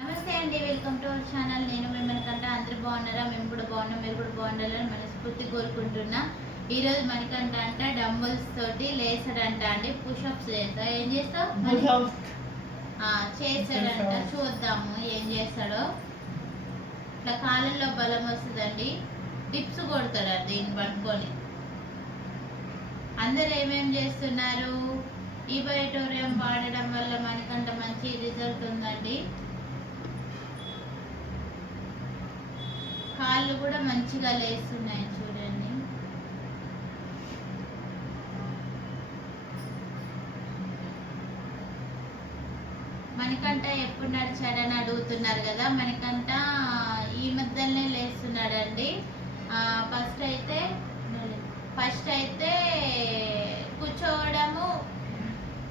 నమస్తే అండి, welcome to our channel. నేను మిమ్మల్ని అందరూ బాగున్నారా? మేము కూడా బాగున్నాం, మీరు కూడా బాగుండాలని మనస్ఫూర్తి కోరుకుంటున్నా. ఈరోజు మనకంట అంట డంబుల్స్ తోటి లేసాడంట అండి, పుషప్స్ చేస్తా. ఏం చేస్తావు? చేస్తాడంట, చూద్దాము ఏం చేస్తాడో. ఇట్లా కాళ్ళల్లో బలం వస్తుందండి, టిప్స్ కొడతాడు దీన్ని పట్టుకొని. అందరు ఏమేం చేస్తున్నారు? ఈ బయోటోరియం వాడడం వల్ల మనకంట మంచి రిజల్ట్ ఉందండి. కాళ్ళు కూడా మంచిగా లేస్తున్నాయి చూడండి. మనకంట ఎప్పుడు నడిచాడని అడుగుతున్నారు కదా. మనకంట ఈ మధ్యలోనే లేస్తున్నాడండి. ఫస్ట్ అయితే కూర్చోవడము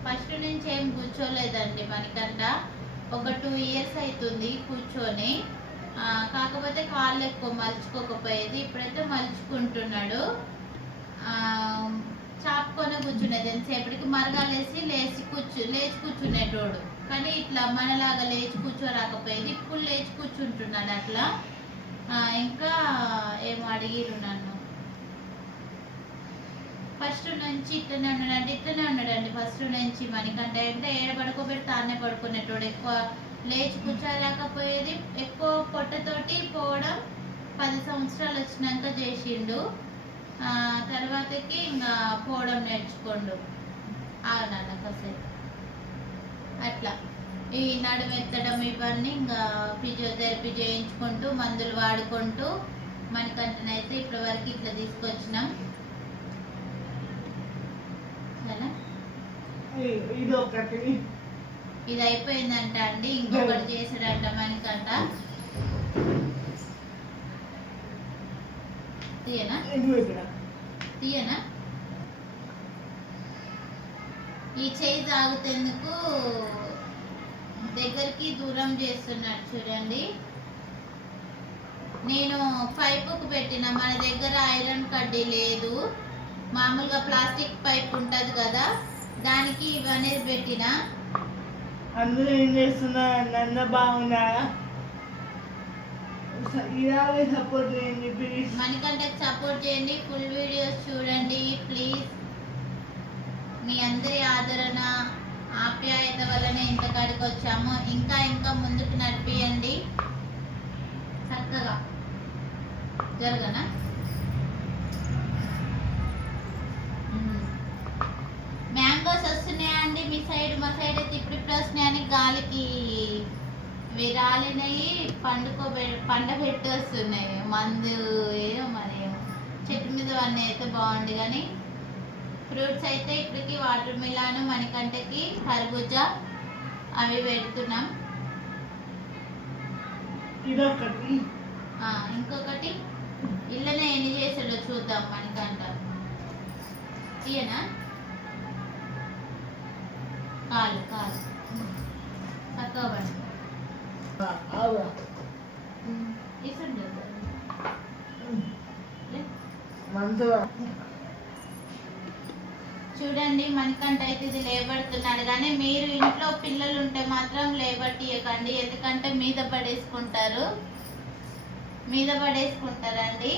ఫస్ట్ నుంచి ఏం కూర్చోలేదండి. మనకంట ఒక 2 years అవుతుంది కూర్చొని. కాకపోతే కాళ్ళు ఎక్కువ మలుచుకోకపోయేది, ఇప్పుడైతే మలుచుకుంటున్నాడు. చాపుకొని కూర్చునేది ఎంతసేపటికి మరగాలేసి లేచి కూర్చునేటోడు. కానీ ఇట్లా మనలాగా లేచి కూర్చోరాకపోయేది, ఇప్పుడు లేచి కూర్చుంటున్నాడు అట్లా. ఇంకా ఏమో అడిగిరు నన్ను. ఫస్ట్ నుంచి ఇట్లనే ఉన్నాడండి. ఫస్ట్ నుంచి మనకంటే అంటే ఏడ పడుకోబెట్టి తానే పడుకునేటోడు. ఎక్కువ లేచి కూర్చోలేకపోయేది. ఎక్కువ పొట్టతోటి పోవడం 10 సంవత్సరాలు వచ్చినాక చేసిండు. తర్వాతకి ఇంకా పోవడం నేర్చుకోండు. నాన్న కాసేపు అట్లా ఈ నడుమెత్తడం ఇవన్నీ ఇంకా ఫిజియోథెరపీ చేయించుకుంటూ మందులు వాడుకుంటూ మనకంటనైతే ఇప్పటి వరకు ఇట్లా తీసుకొచ్చినాం. ఇది అయిపోయిందంట అండి, ఇంకొకటి చేసాడంట మనకంట. తీయనా ఈ చేయి తాగుతేందుకు దగ్గరికి దూరం చేస్తున్నాడు చూడండి. నేను పైపుకు పెట్టిన, మన దగ్గర ఐరన్ కడ్డీ లేదు, మామూలుగా ప్లాస్టిక్ పైప్ ఉంటుంది కదా, దానికి ఇవనేది పెట్టిన. అందరూ ఏం చేస్తున్నా నన్న బాగున్నా ఇలాగే సపోర్ట్ చేయండి ప్లీజ్. మనకంటే సపోర్ట్ చేయండి, ఫుల్ వీడియోస్ చూడండి ప్లీజ్. మీ అందరి ఆదరణ ఆప్యాయత వల్లనే ఇంతకాడికి వచ్చాము. ఇంకా ఇంకా ముందుకు నడిపియండి. చక్కగా జరగనా? మ్యాంగోస్ వస్తున్నాయా అండి మీ సైడ్? మా సైడ్ అయితే ఇప్పుడు వస్తున్నాయని గాలికి ఇవి రాలినవి పండబెట్టి వస్తున్నాయి. మందు ఏదో మరి చెట్టు మీద అన్నీ అయితే బాగుంది. కానీ ఫ్రూట్స్ అయితే ఇప్పటికి వాటర్ మిలాన్, మనకంటకి కర్బూజా అవి పెడుతున్నాం. ఇంకొకటి ఇళ్ళనే ఎన్ని చేసాడో చూద్దాం. మనకంట తీయనా? కాలు చక్కగా పడి చూడండి. మనకంటే అయితే ఇది లేబడుతున్నాడు. కానీ మీరు ఇంట్లో పిల్లలు ఉంటే మాత్రం లేబట్టియకండి, ఎందుకంటే మీద పడేసుకుంటారండి.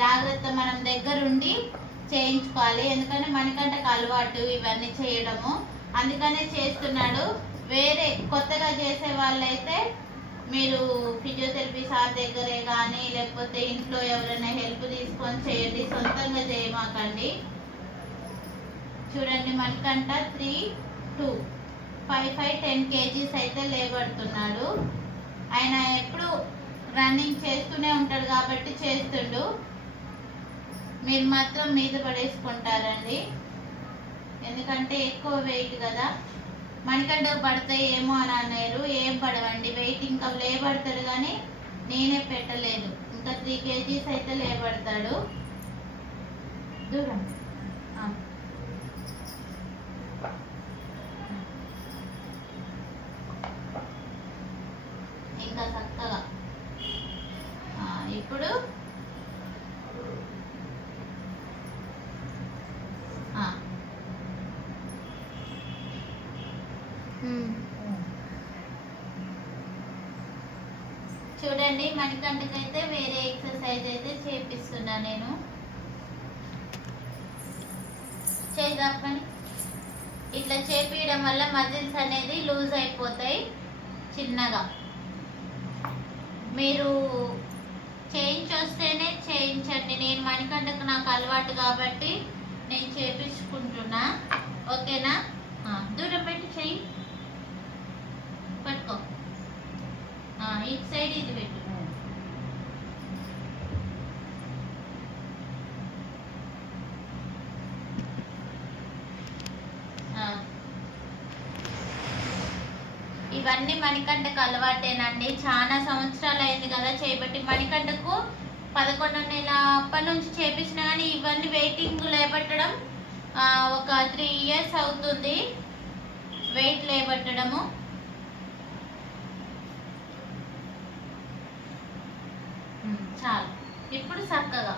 జాగ్రత్త, మనం దగ్గరుండి చేయించుకోవాలి. ఎందుకంటే మనకంటే అలవాటు ఇవన్నీ చేయడము, అందుకనే చేస్తున్నాడు. వేరే కొత్తగా చేసే వాళ్ళైతే మీరు ఫిజియోథెరపీ సార్ దగ్గరే కానీ లేకపోతే ఇంట్లో ఎవరైనా హెల్ప్ తీసుకొని చేయండి, సొంతంగా చేయమాకండి. చూడండి, మనకంట 3, 2, 5, 10 kgs అయితే లేబడుతున్నాడు. ఆయన ఎప్పుడు రన్నింగ్ చేస్తూనే ఉంటాడు కాబట్టి చేస్తుండు. మీరు మాత్రం మీద పడేసుకుంటారండి, ఎందుకంటే ఎక్కువ వెయిట్ కదా. మనకంటే పడతాయి ఏమో అని అన్నారు. ఏం పడవండి, వెయిట్ ఇంకా లేబడతాడు. కానీ నేనే పెట్టలేదు. ఇంకా 3 kgs అయితే లేబడతాడు. దూరం ఇంకా చక్కగా. ఇప్పుడు చూడండి మణికంఠకైతే వేరే ఎక్సర్సైజ్ అయితే చేపిస్తున్నా నేను. చేద్దామని ఇట్లా చేపించడం వల్ల మజిల్స్ అనేది లూజ్ అయిపోతాయి చిన్నగా. మీరు చేయించొస్తేనే చేయించండి. నేను మణికంఠకు నాకు అలవాటు కాబట్టి నేను చేపించుకుంటున్నా. ఓకేనా? దూరం పెట్టి చెయ్యి పట్టుకో. ఇటు సైడ్ ఇది పెట్టు. ఇవన్నీ మణికంఠకు అలవాటేనండి. చాలా సంవత్సరాలు అయింది కదా చేయబట్టి. మణికంఠకు 11వ నెల అప్పటి నుంచి చేపించినా కానీ ఇవన్నీ వెయిటింగ్ లేబట్టడం ఒక 3 years అవుతుంది. వెయిట్ లేబట్టడము. చాలు. ఇప్పుడు చక్కగా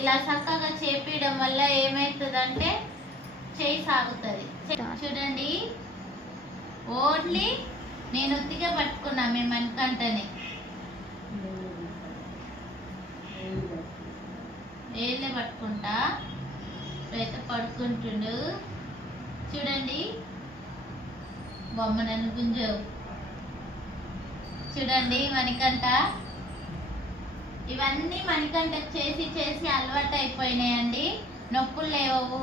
ఇలా చక్కగా చేపించడం వల్ల ఏమవుతుందంటే చేయి సాగుతుంది. చూడండి ఓన్లీ నేను ఉత్తిగా పట్టుకున్నా మేము మణికంఠని. ఏళ్ళే పట్టుకుంటా. అయితే పడుకుంటుండు. చూడండి బొమ్మ నన్ను గుంజవు. చూడండి మణికంఠ. ఇవన్నీ మణికంఠకు చేసి చేసి అలవాటు అయిపోయినాయండి. నొప్పులు లేవు.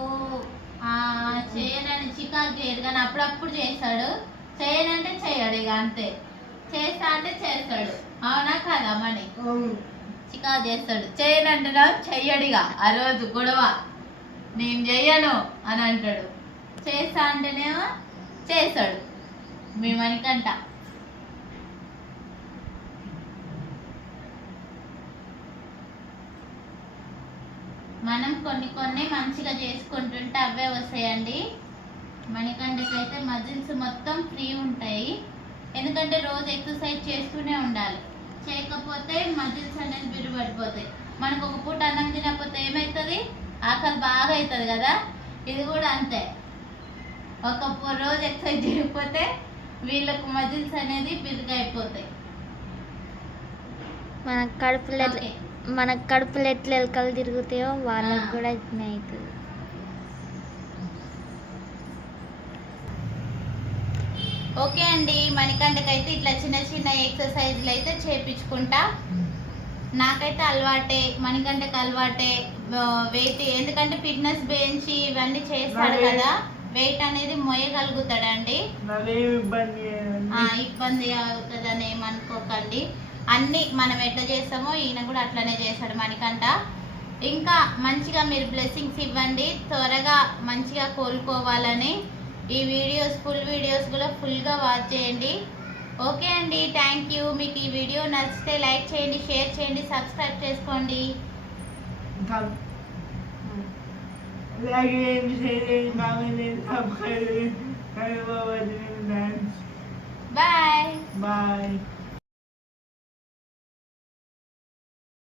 చేయనని చికాకు చేయడు కానీ అప్పుడప్పుడు చేస్తాడు. చేయనంటే చేయడు. ఇక అంతే. చేస్తా అంటే చేస్తాడు. అవునా కాదా మణి? చికాకు చేస్తాడు. చేయనంటున్నా చెయ్యడిగా. ఆ రోజు గొడవ నేను చెయ్యను అని అంటాడు. చేస్తా అంటేనేమో చేస్తాడు మీ మణికంఠ. మనం కొన్ని కొన్ని మంచిగా చేసుకుంటుంటే అవే వస్తాయండి. మణికంఠకైతే మజిల్స్ మొత్తం ఫ్రీ ఉంటాయి. ఎందుకంటే రోజు ఎక్సర్సైజ్ చేస్తూనే ఉండాలి. చేయకపోతే మజిల్స్ అనేది బిరుపడిపోతాయి. మనకు ఒక పూట అన్నం తినకపోతే ఏమవుతుంది? ఆకలి బాగా అవుతుంది కదా. ఇది కూడా అంతే. ఒక రోజు ఎక్సర్సైజ్ చేయకపోతే వీళ్ళకు మజిల్స్ అనేది బిరుగా అయిపోతాయి. మన కడుపులో ఎట్లా ఎలకలు తిరుగుతాయో వాళ్ళకి కూడా ఇట్నే అవుతుంది. ఓకే అండి. మణికంఠకైతే ఇట్లా చిన్న చిన్న ఎక్సర్సైజ్లు అయితే చేపించుకుంటా. నాకైతే అలవాటే, మణికంఠకు అలవాటే. వెయిట్ ఎందుకంటే ఫిట్నెస్ బెంచ్ ఇవన్నీ చేస్తాడు కదా, వెయిట్ అనేది మోయగలుగుతాడండి. ఇబ్బంది అవుతుందని ఏమనుకోకండి. అన్నీ మనం ఎట్లా చేస్తామో ఈయన కూడా అట్లనే చేస్తాడు మణికంఠ. ఇంకా మంచిగా మీరు బ్లెస్సింగ్స్ ఇవ్వండి. త్వరగా మంచిగా కోలుకోవాలని. ఈ వీడియోస్ ఫుల్ వీడియోస్ కూడా ఫుల్గా వాచ్ చేయండి. ఓకే అండి. Thank you. మీకు ఈ వీడియో నచ్చితే లైక్ చేయండి, షేర్ చేయండి, సబ్స్క్రైబ్ చేసుకోండి. బాయ్.